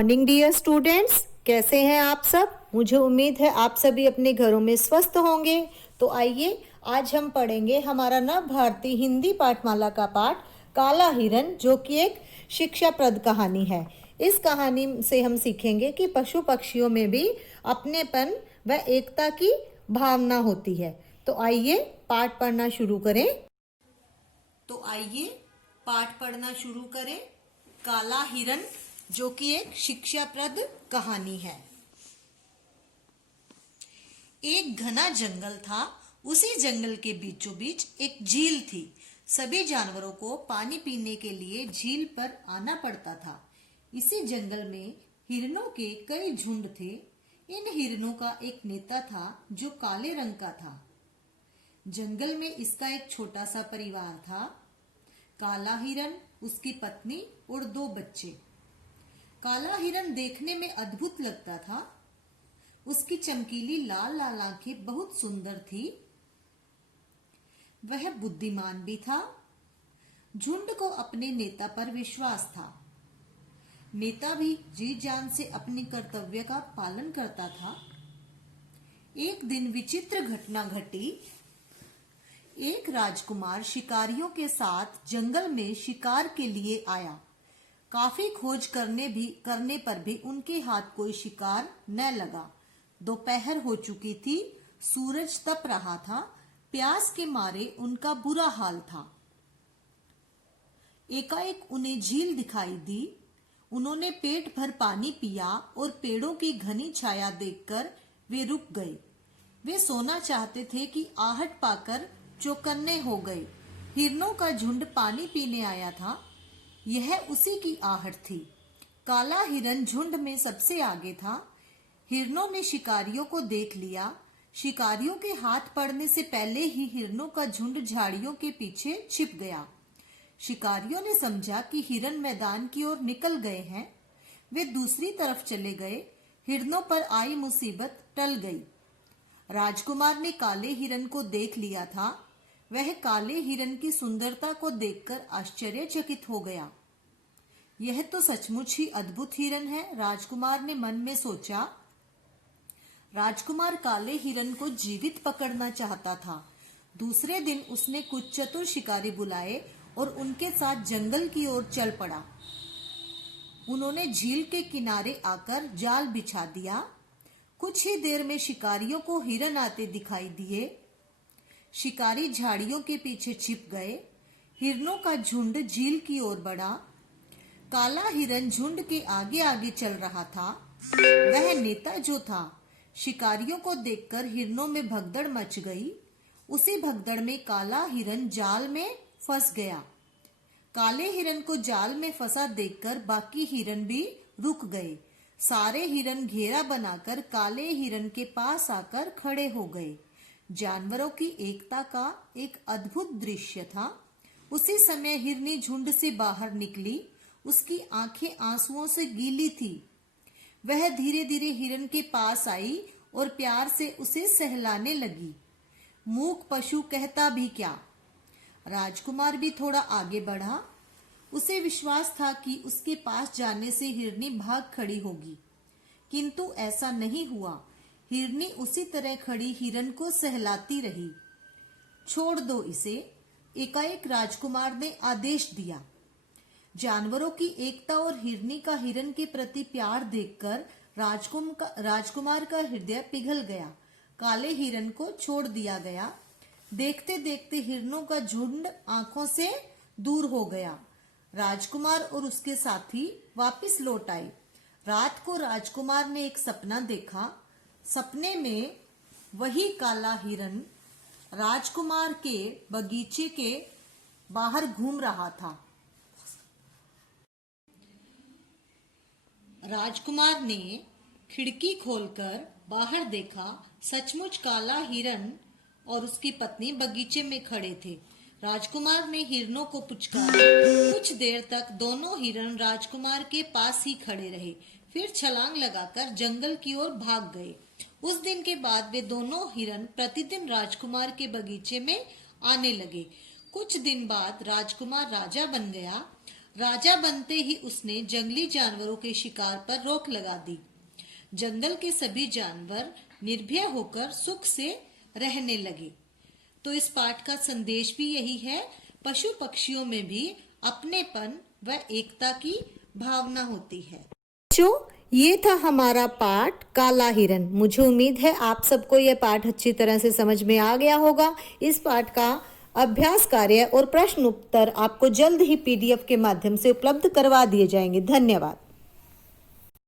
Morning dear students, कैसे हैं आप सब। मुझे उम्मीद है आप सभी अपने घरों में स्वस्थ होंगे। तो आइए आज हम पढ़ेंगे हमारा नव भारतीय हिंदी पाठमाला का पाठ काला हिरन, जो कि एक शिक्षाप्रद कहानी है। इस कहानी से हम सीखेंगे कि पशु पक्षियों में भी अपनेपन व एकता की भावना होती है। तो आइए पाठ पढ़ना शुरू करें। काला हिरन, जो कि एक शिक्षाप्रद कहानी है। एक घना जंगल था। उसी जंगल के बीचों बीच एक झील थी। सभी जानवरों को पानी पीने के लिए झील पर आना पड़ता था। इसी जंगल में हिरणों के कई झुंड थे। इन हिरणों का एक नेता था जो काले रंग का था। जंगल में इसका एक छोटा सा परिवार था। काला हिरन, उसकी पत्नी और 2 बच्चे। काला हिरन देखने में अद्भुत लगता था। उसकी चमकीली लाल लाल आंखें बहुत सुंदर थी। वह बुद्धिमान भी था। झुंड को अपने नेता पर विश्वास था। नेता भी जी जान से अपने कर्तव्य का पालन करता था। एक दिन विचित्र घटना घटी। एक राजकुमार शिकारियों के साथ जंगल में शिकार के लिए आया। काफी खोज करने पर भी उनके हाथ कोई शिकार न लगा। दोपहर हो चुकी थी। सूरज तप रहा था। प्यास के मारे उनका बुरा हाल था। एकाएक उन्हें झील दिखाई दी। उन्होंने पेट भर पानी पिया और पेड़ों की घनी छाया देखकर वे रुक गए। वे सोना चाहते थे कि आहट पाकर चौकन्ने हो गए। हिरणों का झुंड पानी पीने आया था। यह उसी की आहट थी। काला हिरन झुंड में सबसे आगे था। हिरणों ने शिकारियों को देख लिया। शिकारियों के हाथ पड़ने से पहले ही हिरणों का झुंड झाड़ियों के पीछे छिप गया। शिकारियों ने समझा कि हिरन मैदान की ओर निकल गए हैं। वे दूसरी तरफ चले गए। हिरणों पर आई मुसीबत टल गई। राजकुमार ने काले हिरन को देख लिया था। वह काले हिरन की सुंदरता को देखकर आश्चर्यचकित हो गया। यह तो सचमुच ही अद्भुत हिरन है, राजकुमार ने मन में सोचा। राजकुमार काले हिरन को जीवित पकड़ना चाहता था। दूसरे दिन उसने कुछ चतुर शिकारी बुलाए और उनके साथ जंगल की ओर चल पड़ा। उन्होंने झील के किनारे आकर जाल बिछा दिया। कुछ ही देर में शिकारियों को हिरन आते दिखाई दिए। शिकारी झाड़ियों के पीछे छिप गए। हिरणों का झुंड झील की ओर बढ़ा। काला हिरन झुंड के आगे आगे चल रहा था। वह नेता जो था, शिकारियों को देखकर हिरणों में भगदड़ मच गई। उसी भगदड़ में काला हिरन जाल में फंस गया। काले हिरन को जाल में फंसा देखकर बाकी हिरन भी रुक गए। सारे हिरन घेरा बनाकर काले हिरन के पास आकर खड़े हो गए। जानवरों की एकता का एक अद्भुत दृश्य था। उसी समय हिरनी झुंड से बाहर निकली। उसकी आंखें आंसुओं से गीली थी। वह धीरे धीरे हिरन के पास आई और प्यार से उसे सहलाने लगी। मूक पशु कहता भी क्या। राजकुमार भी थोड़ा आगे बढ़ा। उसे विश्वास था कि उसके पास जाने से हिरनी भाग खड़ी होगी, किंतु ऐसा नहीं हुआ। हिरनी उसी तरह खड़ी हिरन को सहलाती रही। छोड़ दो इसे, एकाएक राजकुमार ने आदेश दिया। जानवरों की एकता और हिरनी का हिरन के प्रति प्यार देखकर राजकुमार का हृदय पिघल गया। काले हिरन को छोड़ दिया गया। देखते देखते हिरणों का झुंड आंखों से दूर हो गया। राजकुमार और उसके साथी वापस लौट आए। रात को राजकुमार ने एक सपना देखा। सपने में वही काला हिरन राजकुमार के बगीचे के बाहर घूम रहा था। राजकुमार ने खिड़की खोलकर बाहर देखा। सचमुच काला हिरन और उसकी पत्नी बगीचे में खड़े थे। राजकुमार ने हिरणों को पुचकारा। कुछ देर तक दोनों हिरण राजकुमार के पास ही खड़े रहे, फिर छलांग लगाकर जंगल की ओर भाग गए। उस दिन के बाद वे दोनों हिरण प्रतिदिन राजकुमार के बगीचे में आने लगे। कुछ दिन बाद राजकुमार राजा बन गया। राजा बनते ही उसने जंगली जानवरों के शिकार पर रोक लगा दी। जंगल के सभी जानवर निर्भय होकर सुख से रहने लगे। तो इस पाठ का संदेश भी यही है, पशु पक्षियों में भी अपनेपन व एकता की भावना होती है। बच्चों, ये था हमारा पाठ काला हिरन। मुझे उम्मीद है आप सबको यह पाठ अच्छी तरह से समझ में आ गया होगा। इस पाठ का अभ्यास कार्य और प्रश्न उत्तर आपको जल्द ही PDF के माध्यम से उपलब्ध करवा दिए जाएंगे। धन्यवाद।